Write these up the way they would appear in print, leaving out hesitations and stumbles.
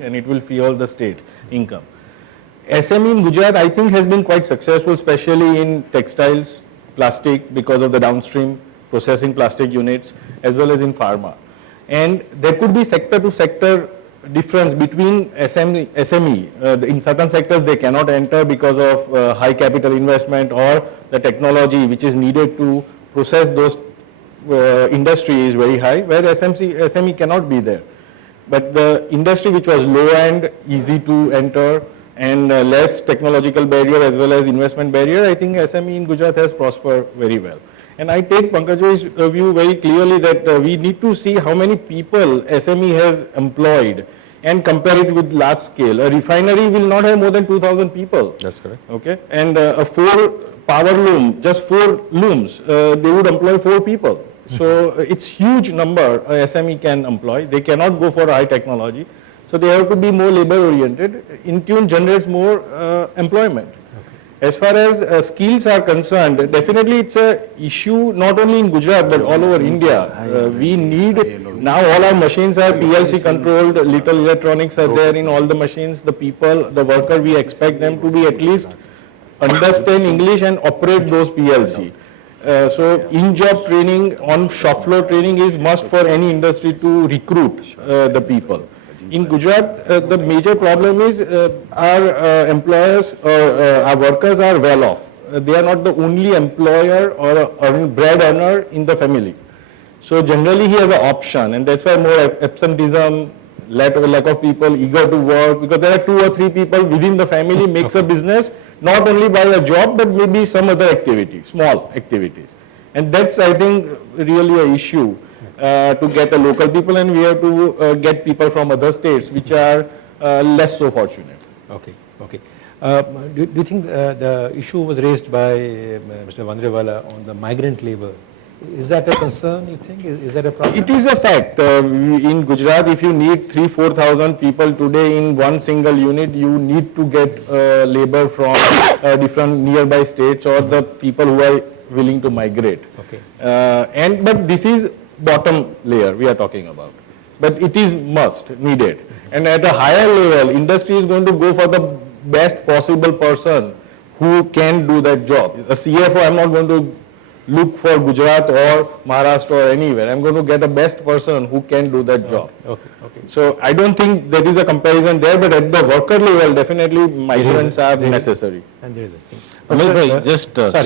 and it will fuel the state income. SME in Gujarat, I think, has been quite successful, especially in textiles, plastic, because of the downstream processing plastic units, as well as in pharma. And there could be sector to sector difference between SME. In certain sectors, they cannot enter because of high capital investment or the technology which is needed to process those industry is very high, where SME cannot be there. But the industry which was low end, easy to enter, and less technological barrier as well as investment barrier, I think SME in Gujarat has prospered very well. And I take Pankaj's view very clearly that we need to see how many people SME has employed and compare it with large scale. A refinery will not have more than 2,000 people. That's correct. Okay, and a 4 power loom, just 4 looms, they would employ 4 people. So it's huge number SME can employ. They cannot go for high technology. So they have to be more labor oriented. Intune generates more employment. Okay. As far as skills are concerned, definitely it's a issue not only in Gujarat but all over India. We need, now all our machines are PLC controlled, little electronics are there in all the machines. The people, the worker, we expect them to be at least understand English and operate those PLC. So in-job training, on shop floor training is must for any industry to recruit the people. In Gujarat, the major problem is our employers or our workers are well off. They are not the only employer or bread earner in the family. So generally he has an option, and that's why more absenteeism, lack of people eager to work, because there are 2 or 3 people within the family makes a business, not only by a job, but maybe some other activity, small activities. And that's, I think, really an issue to get a local people, and we have to get people from other states which are less so fortunate. Okay, okay. Do you think the issue was raised by Mr. Vandrewala on the migrant labor? Is that a concern, you think? Is that a problem? It is a fact. In Gujarat, if you need 3,000-4,000 people today in one single unit, you need to get labor from different nearby states or the people who are willing to migrate. Okay. But this is bottom layer we are talking about. But it is must, needed. And at a higher level, industry is going to go for the best possible person who can do that job. A CFO, I am not going to look for Gujarat or Maharashtra or anywhere. I'm going to get a best person who can do that job. Okay, okay. So I don't think there is a comparison there, but at the worker level, definitely migrants are necessary. And there is a thing.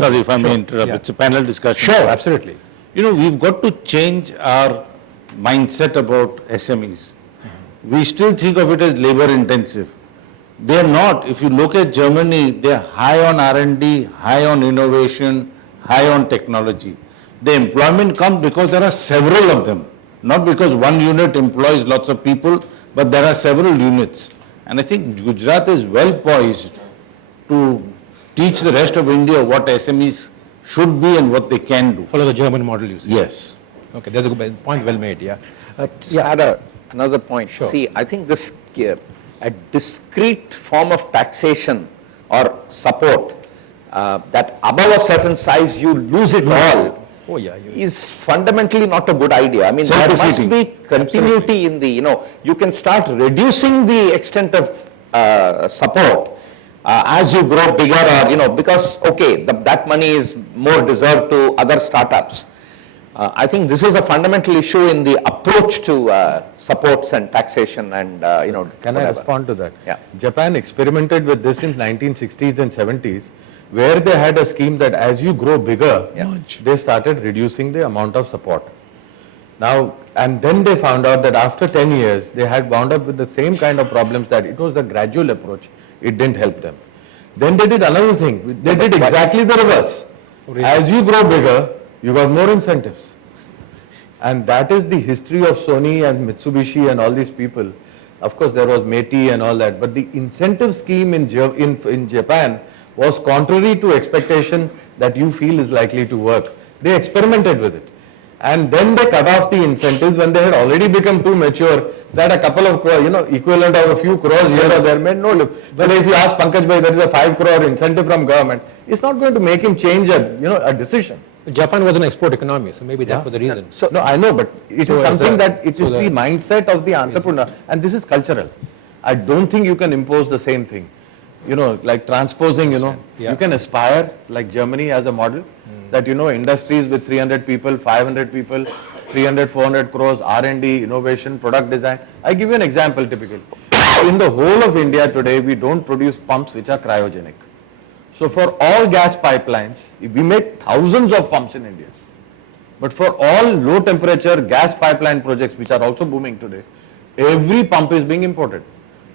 Sorry if I may interrupt. Yeah. It's a panel discussion. Sure, absolutely. You know, we've got to change our mindset about SMEs. We still think of it as labor intensive. They are not. If you look at Germany, they are high on R&D, high on innovation, high on technology. The employment comes because there are several of them, not because one unit employs lots of people, but there are several units. And I think Gujarat is well poised to teach the rest of India what SMEs should be and what they can do. Follow the German model, you say? Yes. Okay, there's a good point well made, yeah. Just add another point. Sure. See, I think this a discrete form of taxation or support that above a certain size you lose it all is fundamentally not a good idea. I mean, there must be continuity in the, you can start reducing the extent of support as you grow bigger, or, because, okay, that money is more deserved to other startups. I think this is a fundamental issue in the approach to supports and taxation and, Can I respond to that? Yeah. Japan experimented with this in 1960s and 70s, where they had a scheme that as you grow bigger, they started reducing the amount of support. Now, and then they found out that after 10 years, they had wound up with the same kind of problems, that it was the gradual approach. It didn't help them. Then they did another thing. They did exactly the reverse. Really? As you grow bigger, you got more incentives. And that is the history of Sony and Mitsubishi and all these people. Of course, there was Meiti and all that, but the incentive scheme in Japan was contrary to expectation that you feel is likely to work. They experimented with it. And then they cut off the incentives when they had already become too mature, that a couple of crore, equivalent of a few crores here or there made no difference. But if you ask Pankaj Bhai, there is a 5 crore incentive from government, it's not going to make him change a decision. Japan was an export economy, so maybe that was the reason. So, no, I know, but it is something that it is the mindset of the entrepreneur, and this is cultural. I don't think you can impose the same thing. You know, like transposing, you know, Yeah. you can aspire like Germany as a model that, you know, industries with 300 people, 500 people, 300, 400 crores, R&D, innovation, product design. I give you an example typically. In the whole of India today, we don't produce pumps which are cryogenic. So for all gas pipelines, we make thousands of pumps in India. But for all low temperature gas pipeline projects, which are also booming today, every pump is being imported.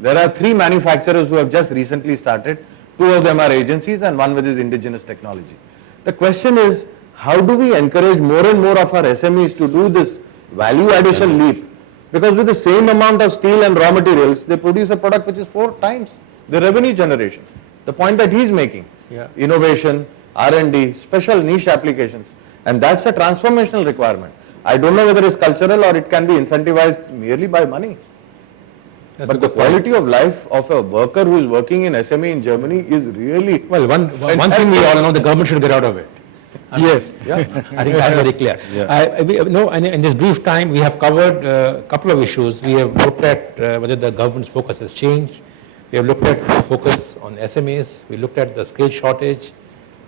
There are 3 manufacturers who have just recently started. 2 of them are agencies and 1 with his indigenous technology. The question is, how do we encourage more and more of our SMEs to do this value addition leap? Because with the same amount of steel and raw materials, they produce a product which is 4 times the revenue generation. The point that he's making, Yeah. innovation, R&D, special niche applications, and that's a transformational requirement. I don't know whether it's cultural or it can be incentivized merely by money. That's a But the good point. quality of life of a worker who is working in SME in Germany is really Well, one thing we all know, the government should get out of it. yes, yeah. I think that's very clear. In this brief time, we have covered a couple of issues. We have looked at whether the government's focus has changed. We have looked at the focus on SMEs. We looked at the skill shortage,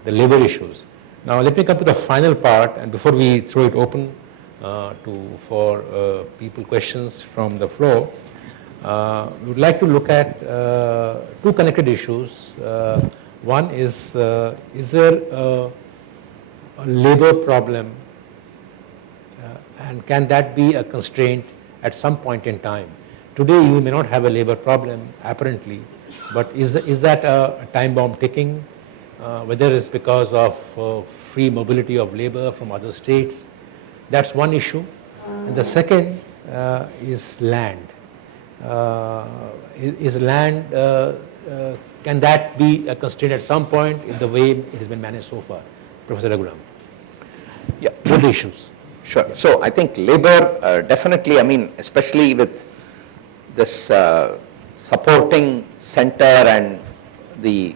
the labor issues. Now, let me come to the final part, and before we throw it open for people questions from the floor, we would like to look at 2 connected issues. One is there a labor problem, and can that be a constraint at some point in time? Today you may not have a labor problem apparently, but is that a time bomb ticking, whether it's because of free mobility of labor from other states? That's one issue. And the second is land. Is land, can that be a constraint at some point in the way it has been managed so far? Professor Raghuram. Yeah. Both the issues. Sure. So I think labor, definitely, I mean, especially with this supporting center and the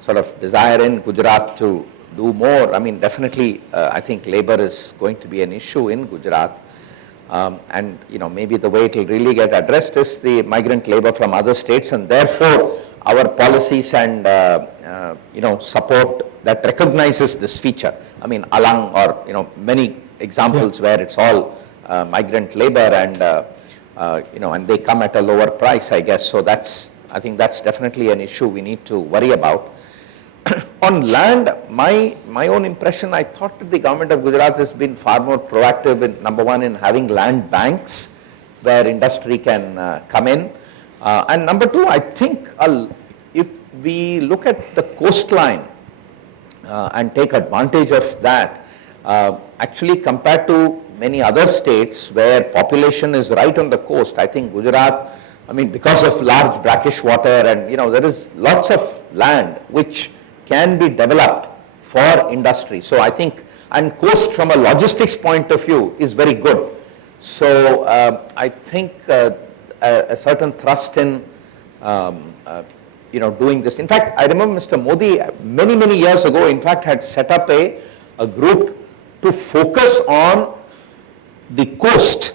sort of desire in Gujarat to do more, I mean, definitely, I think labor is going to be an issue in Gujarat. And, you know, maybe the way it will really get addressed is the migrant labor from other states, and therefore our policies and, you know, support that recognizes this feature. I mean, Alang or, you know, many examples where it's all migrant labor and, you know, and they come at a lower price, I guess. So that's, I think that's definitely an issue we need to worry about. On land, my own impression, I thought that the government of Gujarat has been far more proactive in, number one, in having land banks where industry can come in. And number two, I think if we look at the coastline and take advantage of that, actually compared to many other states where population is right on the coast, I think Gujarat, I mean, because of large brackish water and, you know, there is lots of land which can be developed for industry. So I think, and coast from a logistics point of view is very good. So I think a certain thrust in, you know, doing this. In fact, I remember Mr. Modi many years ago, in fact, had set up a group to focus on the coast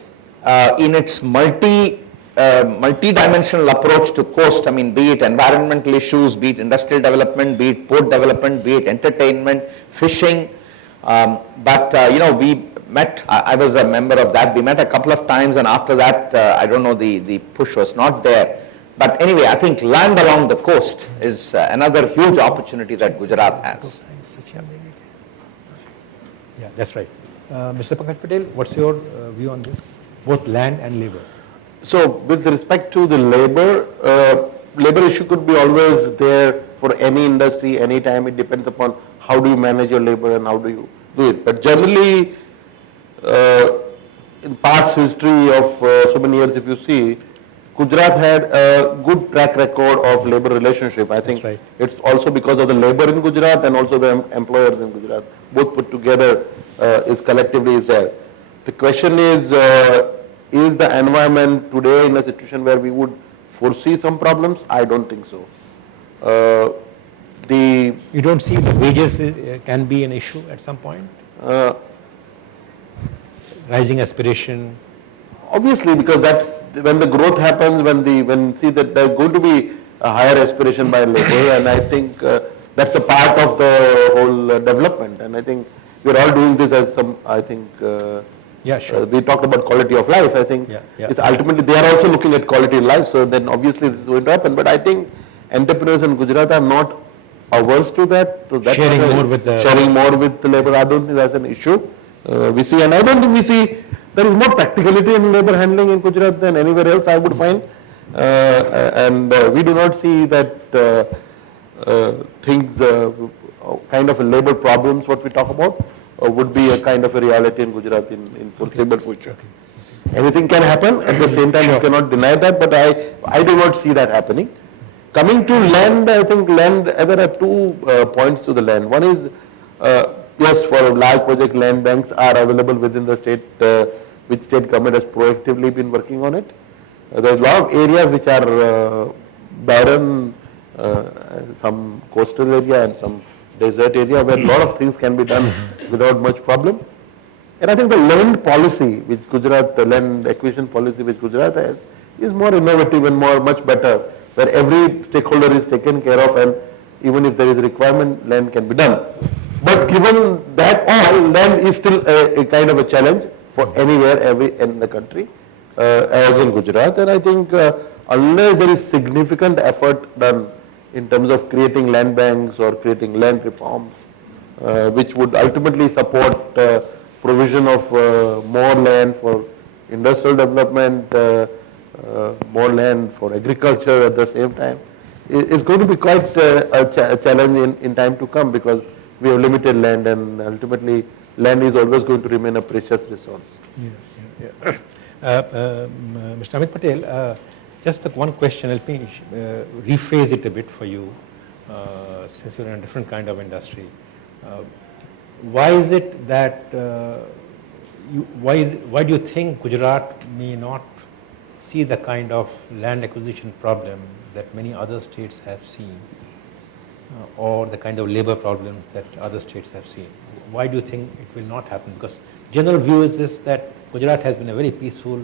in its multi-dimensional approach to coast. I mean, be it environmental issues, be it industrial development, be it port development, be it entertainment, fishing. But you know, we met, I was a member of that, we met a couple of times, and after that, I don't know, the push was not there. But anyway, I think land along the coast is another huge opportunity that Gujarat has. Yeah, that's right. Mr. Pankaj Patel, what's your view on this, both land and labor? So with respect to the labor, labor issue could be always there for any industry, anytime. It depends upon how do you manage your labor and how do you do it. But generally, in past history of so many years, if you see, Gujarat had a good track record of labor relationship. I think right. it's also because of the labor in Gujarat and also the employers in Gujarat. Both put together is collectively is there. The question is the environment today in a situation where we would foresee some problems? I don't think so. You don't see the wages can be an issue at some point? Rising aspiration? Obviously, because that's when the growth happens, see that there's going to be a higher aspiration by labor, and I think that's a part of the whole development. And I think we're all doing this as some, I think, Yeah, sure. we talked about quality of life. I think Yeah. it's ultimately they are also looking at quality of life. So then obviously this is going to happen. But I think entrepreneurs in Gujarat are not averse to that. So that's Sharing not a- more with the- sharing more with the labor. I don't think that's an issue. We see, and I don't think we see there is more practicality in labor handling in Gujarat than anywhere else. I would find, and we do not see that things kind of a labor problems. What we talk about would be a kind of a reality in Gujarat in foreseeable future. Anything can happen. At the same time, you cannot deny that. But I do not see that happening. Coming to land, I think land, there are two points to the land. One is, yes, for a large project, land banks are available within the state, which state government has proactively been working on it. There are a lot of areas which are barren, some coastal area and some desert area where a lot of things can be done without much problem. And I think the land policy which Gujarat, the land acquisition policy which Gujarat has, is more innovative and much better, where every stakeholder is taken care of, and even if there is a requirement, land can be done. But given that all, land is still a kind of a challenge for anywhere, in the country, as in Gujarat. And I think unless there is significant effort done in terms of creating land banks or creating land reforms, which would ultimately support provision of more land for industrial development, more land for agriculture at the same time, is going to be quite a challenge in time to come, because we have limited land, and ultimately land is always going to remain a precious resource. Mr. Amit Patel, just one question, let me rephrase it a bit for you, since you're in a different kind of industry. Why is it that, why do you think Gujarat may not see the kind of land acquisition problem that many other states have seen, or the kind of labor problems that other states have seen? Why do you think it will not happen? Because general view is this, that Gujarat has been a very peaceful,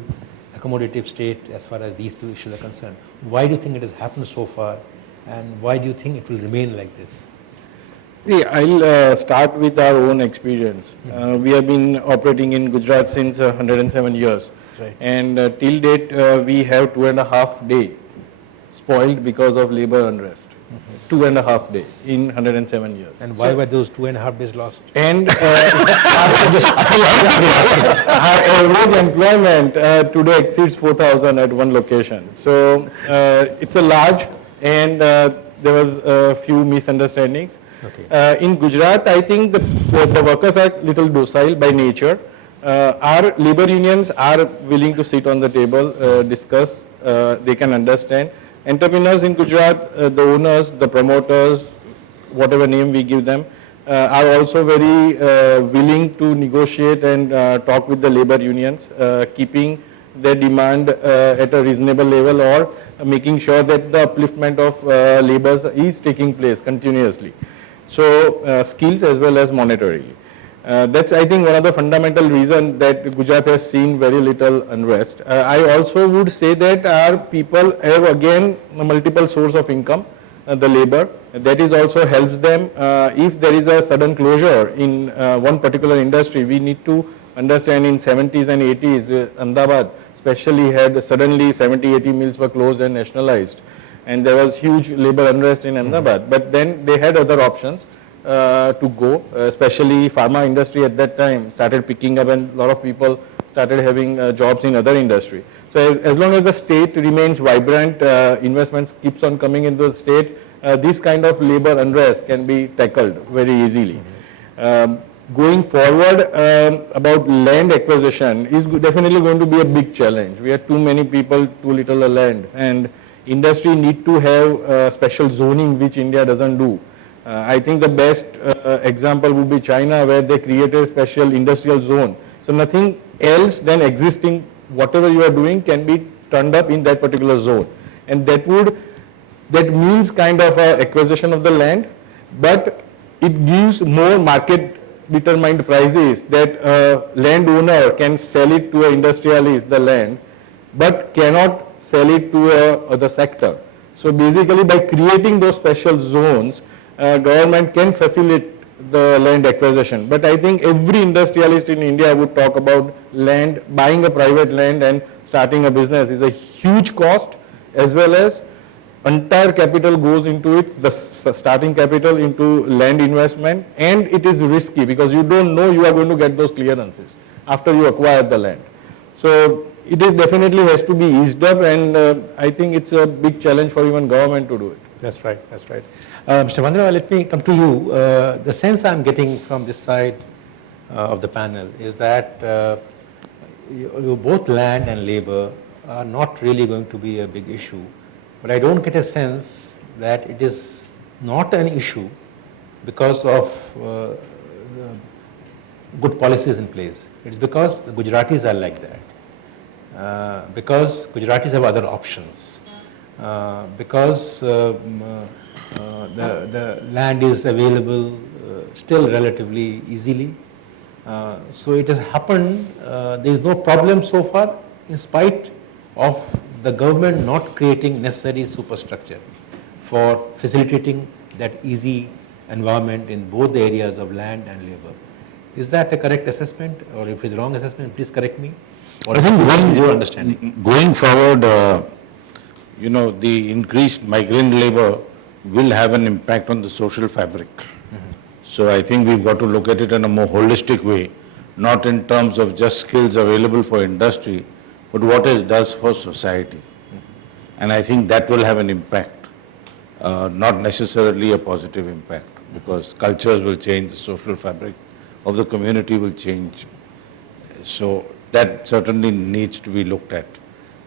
accommodative state as far as these two issues are concerned. Why do you think it has happened so far, and why do you think it will remain like this? See, I'll start with our own experience. We have been operating in Gujarat since 107 years. Right. And till date, we have 2.5 days spoiled because of labor unrest. 2.5 days in 107 years. And why were those 2.5 days lost? And our average employment today exceeds 4,000 at one location. So it's a large, and there was a few misunderstandings. Okay. In Gujarat, I think the workers are little docile by nature. Our labor unions are willing to sit on the table, discuss, they can understand. Entrepreneurs in Gujarat, the owners, the promoters, whatever name we give them, are also very willing to negotiate and talk with the labor unions, keeping their demand at a reasonable level, or making sure that the upliftment of laborers is taking place continuously. So skills as well as monetarily. That's, I think, one of the fundamental reasons that Gujarat has seen very little unrest. I also would say that our people have again a multiple source of income, the labor. That is also helps them. If there is a sudden closure in one particular industry, we need to understand in 70s and 80s, Ahmedabad especially had suddenly 70-80 mills were closed and nationalized. And there was huge labor unrest in Ahmedabad. But then they had other options to go, especially pharma industry at that time started picking up, and a lot of people started having jobs in other industry. So as long as the state remains vibrant, investments keeps on coming into the state, this kind of labor unrest can be tackled very easily. Going forward, about land acquisition is definitely going to be a big challenge. We have too many people, too little land, and industry need to have special zoning, which India doesn't do. I think the best example would be China, where they created a special industrial zone. So nothing else than existing, whatever you are doing can be turned up in that particular zone. And that means kind of a acquisition of the land, but it gives more market determined price is that a landowner can sell it to an industrialist, the land, but cannot sell it to a other sector. So basically by creating those special zones, government can facilitate the land acquisition. But I think every industrialist in India would talk about land, buying a private land and starting a business is a huge cost, as well as entire capital goes into it, the starting capital into land investment, and it is risky because you don't know you are going to get those clearances after you acquire the land. So it is definitely has to be eased up, and I think it's a big challenge for even government to do it. That's right, that's right. Mr. Vandra, let me come to you. The sense I'm getting from this side of the panel is that both land and labor are not really going to be a big issue, but I don't get a sense that it is not an issue because of good policies in place. It's because the Gujaratis are like that, because Gujaratis have other options, because the land is available still relatively easily. So it has happened, there is no problem so far in spite of the government not creating necessary superstructure for facilitating that easy environment in both the areas of land and labor. Is that a correct assessment, or if it's wrong assessment, please correct me? Or I think what is your understanding? going forward, the increased migrant labor will have an impact on the social fabric. So I think we've got to look at it in a more holistic way, not in terms of just skills available for industry, but what it does for society. And I think that will have an impact, not necessarily a positive impact, because cultures will change, the social fabric of the community will change. So that certainly needs to be looked at.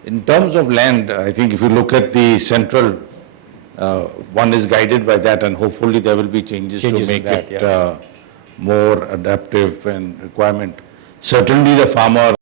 In terms of land, I think if you look at the central, one is guided by that, and hopefully there will be changes to Changes in make that, it more adaptive and requirement. Certainly the farmer